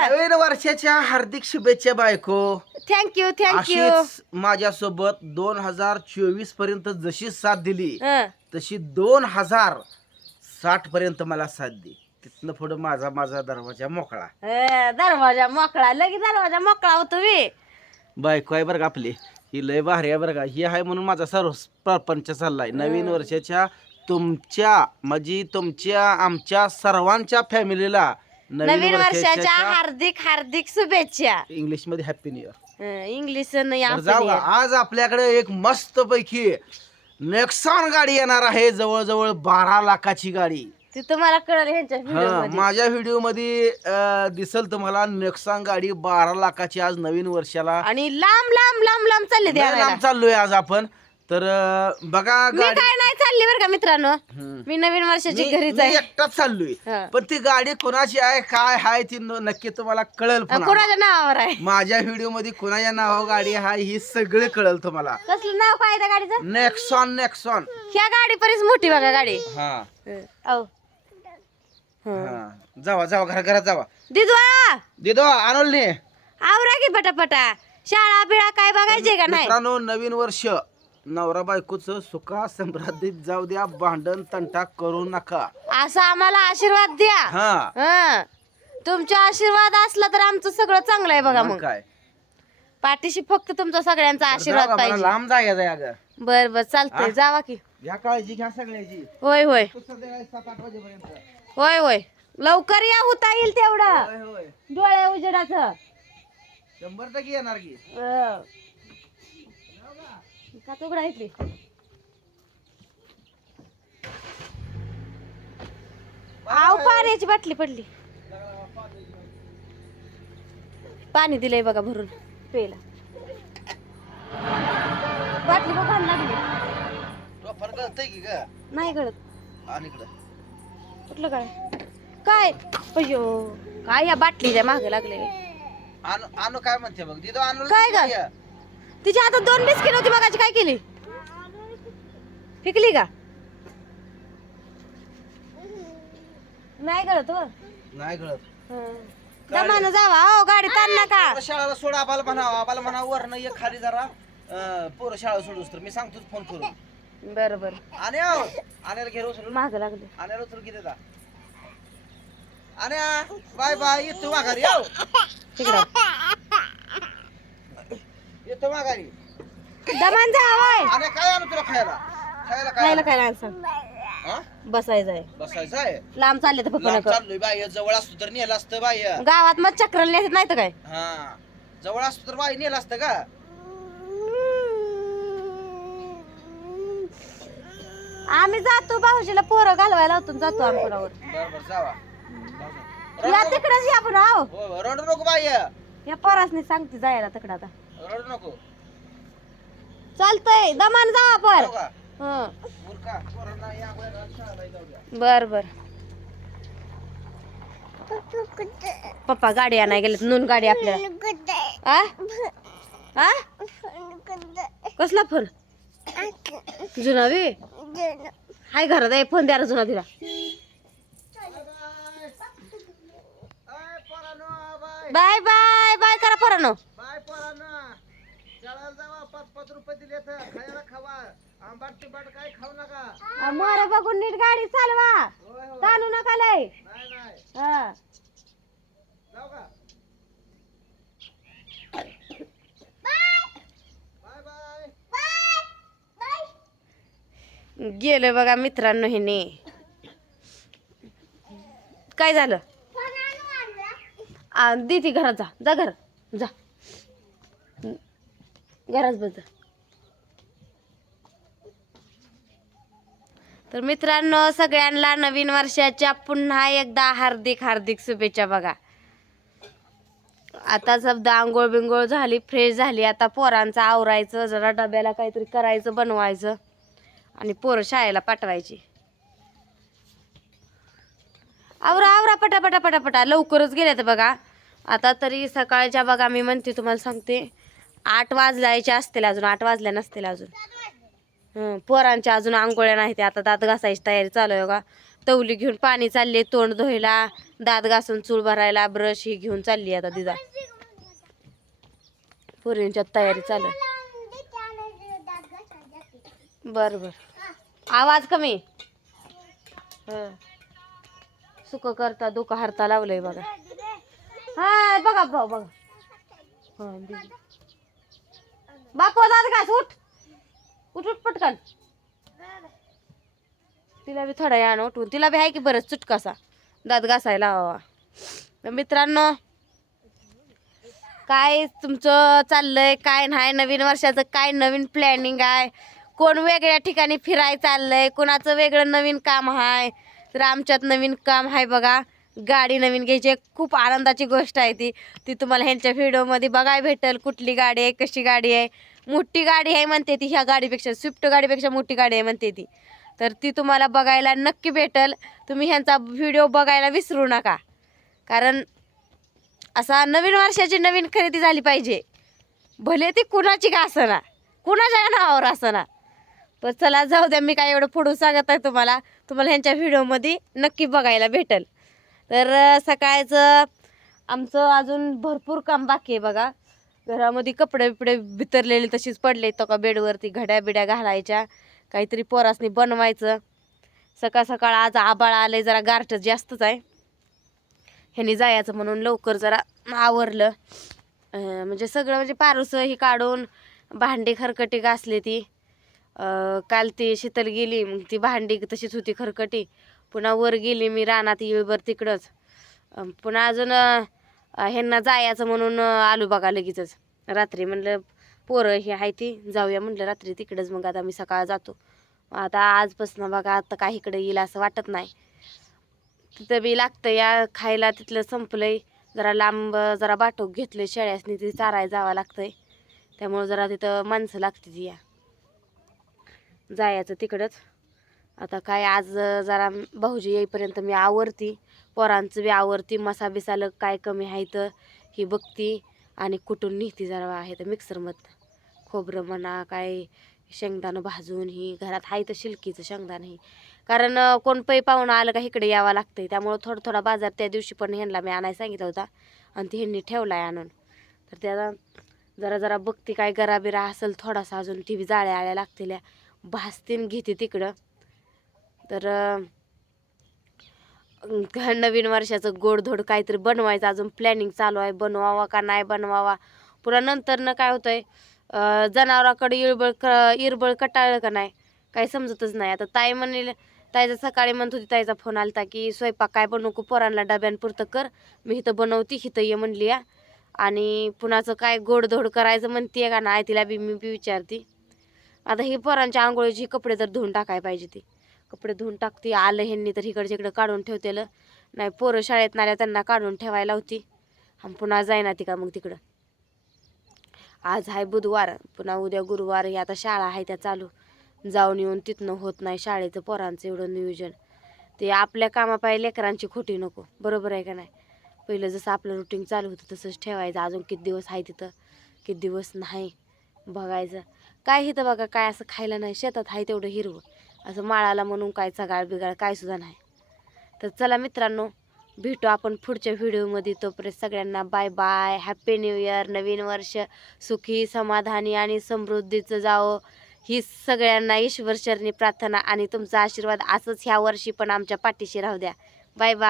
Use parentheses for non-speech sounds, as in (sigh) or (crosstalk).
नवीन वर्षाच्या हार्दिक शुभेच्छा बायको. थँक्यू थँक्यू अशीच माझ्यासोबत दोन हजार चोवीसपर्यंत जशी साथ दिली तशी दोन हजार साठ पर्यंत मला साथ दे तिथनं पुढे माझा माझा दरवाजा मोकळा. दरवाजा मोकळा. लगेच दरवाजा मोकळा होतो मी बायको आहे बरं का आपली. ही लय भारी आहे बरं का. ही आहे म्हणून माझा सर्व प्रपंच चाललाय. नवीन वर्षाच्या तुमच्या म्हणजे तुमच्या आमच्या सर्वांच्या फॅमिलीला नवीन वर्षाच्या हार्दिक हार्दिक शुभेच्छा. इंग्लिशमध्ये हॅपी न्यू इयर इंग्लिश जाऊ का? आज आपल्याकडे एक मस्त पैकी नेक्सॉन गाडी येणार आहे जवळजवळ बारा लाखाची गाडी. ती तुम्हाला कळलं ह्यांच्या हा माझ्या व्हिडिओमध्ये अं, दिसल तुम्हाला नेक्सॉन गाडी बारा लाखाची आज नवीन वर्षाला. आणि लांब लांब लांब लांब चालले द्यायला लांब चाललोय आज आपण. तर अं, बघा मी गाडी काय नाही चालली बरं का मित्रांनो. मी नवीन वर्षाची मी घरीच मी आहे. एकटाच चाललोय. हा. पण ती गाडी कोणाची आहे काय आहे ती न- नक्की तुम्हाला कळेल पण कोणाच्या नावावर आहे? माझ्या व्हिडिओमध्ये कोणाच्या नाव गाडी आहे ही सगळे कळेल तुम्हाला. कसलं नाव काय आहे त्या गाडीचं? नेक्सॉन नेक्सॉन ह्या गाडी परीच मोठी बघा गाडी. हा. औ हा. जावा जावा घरा घरात जावा. दिदवा दिदो आणल ने आवरा की पटापटा. शाळा बिळा काय बघायचे का नाही? मित्रांनो नवीन वर्ष. नवरा बायकोच सुखा समृद्धीत जाऊ द्या भांडण तंटा करू नका. असं आम्हाला आशीर्वाद द्या. हा. हं. तुमचा आशीर्वाद असला तर आमचं सगळं चांगलं आहे बघा मग मग. काय? पाठीशी फक्त तुमचा सगळ्यांचा आशीर्वाद पाहिजे. लांब जायचं आहे अगं. बर बर चालतंय जावा की. घ्या काळजी घ्या सगळ्याची. होय होय. संध्याकाळी सात आठ वाजेपर्यंत. होय होय. लवकर या होता येईल तेवढं. होय होय. डोळ्या उजेडाचं. शंभर टक्के येणार की. का तुकडा इथली आव पाण्याची बाटली पडली. पाणी दिलंय बघा भरून प्यायला. बाटली बघ घाण लागली. की नाही कळत. कुठलं काय काय? अयो काय या बाटलीच्या मागे लागले आणू काय म्हणते बघ? दिदो आणू काय ग? तिच्या हातात दोन बिस्किट होती मगाची काय केली? फेकली का? नाही कळत हो. नाही कळत दमानं जावा हो गाडी ताण नका. पोरं शाळेला सोडा आबाला म्हणावं आबाला म्हणा वरनं एक खाली जरा अं, पोरं शाळा सोडूस तर मी सांगतोच फोन करून. बर बर. आणि आहो आण्याला घे उचलून माग लागले. आण्याला उचलून किती आण्या बाय बाय येतो माघारी तिकडं. माघारी. दमान जावाय आणि काय आणू तुला खायला? खायला काय खायला काय नाही सांग हा? बसायचं आहे. बसायचं आहे? लांब चालले तर पप्पा लांब चाललोय बाय जवळ असतो तर नेलं असतं बाय गावात मग चक्र नेत नाही तर काय? हा. जवळ असतो तर बाई नेलं असतं का? आम्ही जातो भाऊजीला पोरं घालवायला होतो जातो आम्ही कोणावर. बर बर जावा. या तिकडच या आपण आहो हो, रडू नको बाई. या पोरासनी सांगते जायला तिकडं आता. रडू नको. चालतंय दमान जावा पर. जाऊ का? हं. मुलगा पोरांना या वयात शाळेला जाऊ द्या. बर बर. पप्पा गाडी आणाय गेलेत नून गाडी आपल्याला. आ? आ? कसला फोन? जुना हाय घरात आहे फोन द्या रे जुना तिला पोरांनो, बाय. बाय बाय बाय करा पोरानो. बाय पोरांनो. शाळेला जावा पाच पाच रुपये दिले तर खायला खावा. आंबाट तिबाट काय खाऊ नका. मोर बघून नीट गाडी चालवा. होय होय. ताणू नका लय. नाही नाही. हा. जाऊ का? बाय. बाय गेलं बघा मित्रांनो हिने. काय झालं? आ, दे ती घरात जा. जा घरात. जा. घरात बस तर मित्रांनो सगळ्यांना नवीन वर्षाच्या पुन्हा एकदा हार्दिक हार्दिक शुभेच्छा बघा. आता समजा आंघोळ बिंघोळ झाली फ्रेश झाली. आता पोरांचं आवरायचं जरा डब्याला काहीतरी करायचं बनवायचं आणि पोरं शाळेला पाठवायची. आवरा आवरा पटा पटा पटा पटा लवकरच गेल्या तर बघा. आता तरी सकाळच्या बघा मी म्हणते तुम्हाला सांगते. आठ वाजल्याच्या असतील अजून आठ वाजल्या नसतील अजून. पोरांच्या अजून आंघोळ्या नाही ते आता दात घासायची तयारी चालू आहे का तवली घेऊन पाणी चालले तोंड धुयला दात घासून चूळ भरायला ब्रश ही घेऊन चालली आता दिदा. पोरींच्या तयारी चालू आहे. बर बर. आवाज कमी. हं. सुख करता दुख हरता लावलंय बघा. हा बघा भाऊ बघा. हा, बापू दात घास उठ. उठ उठ पटकन. तिला बी थोडा यानं उठवून. तिला बी आहे की बरंच चुटकासा दात घासायला हवा. मित्रांनो काय तुमचं चाललंय? काय नाही? नवीन वर्षाचं काय नवीन प्लॅनिंग आहे? कोण वेगळ्या ठिकाणी फिराय चाललंय? कोणाचं वेगळं नवीन काम आहे? तर आमच्यात नवीन काम आहे बघा. गाडी नवीन घ्यायची खूप आनंदाची गोष्ट आहे ती. ती तुम्हाला ह्यांच्या व्हिडिओमध्ये बघायला भेटेल. कुठली गाडी आहे कशी गाडी आहे. मोठी गाडी आहे म्हणते ती ह्या गाडीपेक्षा. स्विफ्ट गाडीपेक्षा मोठी गाडी आहे म्हणते ती. तर ती तुम्हाला बघायला नक्की भेटेल. तुम्ही ह्यांचा व्हिडिओ बघायला विसरू नका. कारण असा नवीन वर्षाची नवीन खरेदी झाली पाहिजे. भले ती कुणाची का असना. कुणाच्या नावावर असना. पण चला जाऊ द्या मी काय एवढं पुढून सांगत आहे तुम्हाला. तुम्हाला ह्यांच्या व्हिडिओमध्ये नक्की बघायला भेटेल. तर सकाळचं आमचं अजून भरपूर काम बाकी आहे बघा. घरामध्ये कपडे बिपडे भितरलेले तशीच पडले. तो का बेडवरती घड्या बिड्या घालायच्या काहीतरी पोरासनी बनवायचं. सकाळ सकाळ आज आबाळ आले जरा गारठ जास्तच आहे. ह्यानी जायचं म्हणून लवकर जरा आवरलं. म्हणजे सगळं म्हणजे पारुसं ही काढून भांडी खरकटी घासली ती. काल ती शीतल गेली मग ती भांडी तशीच होती खरकटी. पुन्हा वर गेली मी रानात येईवर तिकडंच. पुन्हा अजून ह्यांना जायचं म्हणून आलो बघा लगेचच. रात्री म्हणलं पोरं हे आहे ती जाऊया म्हणलं रात्री तिकडंच मग आता मी सकाळ जातो. आता आजपासून बघा आता काय इकडे येईल असं वाटत नाही. तिथं बी लागतं या खायला तिथलं संपलंय. जरा लांब जरा बाटोक घेतले शेळ्यासनी तिथे चाराय जावं लागतंय. त्यामुळं जरा तिथं माणसं लागते ती या. जायचं तिकडंच. आता काय आज जरा भाऊजी येईपर्यंत मी आवरती. पोरांचं बी आवरती. मसा बिसालं काय कमी आहे तर ही बघती. आणि कुठून निघती जरा आहे तर मिक्सरमधनं खोबरं म्हणा काय शेंगदाणं भाजून ही घरात आहे तर शिलकीचं शेंगदाणं ही. कारण कोण पै पाहुणं आलं का इकडे यावं लागतंय. त्यामुळं थोडं थोडा बाजार त्या दिवशी पण ह्यांना मी आणायला सांगितला होता. आणि ती ह्यांनी ठेवला आहे आणून. तर त्याला जरा जरा बघती काय गराबिरा असेल थोडासा अजून. ती बी जाळ्या आल्या लागतील भासतीन घेते तिकडं. तर (laughs) नवीन वर्षाचं गोडधोड काहीतरी बनवायचं अजून प्लॅनिंग चालू आहे बनवावा का नाही बनवावा? पुन्हा नंतरनं काय होतंय जनावराकडे इळबळ क इरबळ कटाळलं का नाही? काही समजतच नाही. आता ताई म्हणेल ताईचा सकाळी म्हणत होती ताईचा फोन आलता की स्वयंपाक काय बनवू पोरांना डब्यांपुरतं कर मी इथं बनवती इथं ये म्हणली या आणि पुन्हाचं काय गोडधोड करायचं म्हणते का नाही तिला बी मी बी विचारते. आता ही पोरांच्या आंघोळीची कपडे तर धुवून टाकाय पाहिजे ती. कपडे धुवून टाकते. आलं ह्यांनी तर इकडच्या इकडं काढून ठेवतेलं. नाही पोरं शाळेत नाल्या त्यांना काढून ठेवायला होती. आणि पुन्हा जाईना ती का मग तिकडं. आज आहे बुधवार पुन्हा उद्या गुरुवार ही आता शाळा आहे त्या चालू. जाऊन येऊन तिथनं होत नाही शाळेचं पोरांचं एवढं नियोजन. ते आपल्या कामापायी लेकरांची खोटी नको. बरोबर आहे का नाही? पहिलं जसं आपलं रुटीन चालू होतं तसंच ठेवायचं. अजून किती दिवस आहे तिथं? किती दिवस नाही? बघायचं. काय इथं बघा काय असं खायला नाही. शेतात आहे तेवढं हिरवं. असं माळाला म्हणून काय चगाळ बिगाळ काय सुद्धा नाही. तर चला मित्रांनो भेटू आपण पुढच्या व्हिडिओमध्ये. तोपर्यंत सगळ्यांना bye bye happy new year नवीन वर्ष सुखी समाधानी आणि समृद्धीचं जावं. ही सगळ्यांना ईश्वरचरणी प्रार्थना आणि तुमचा आशीर्वाद असंच ह्या वर्षी पण आमच्या पाठीशी राहू द्या. Bye bye.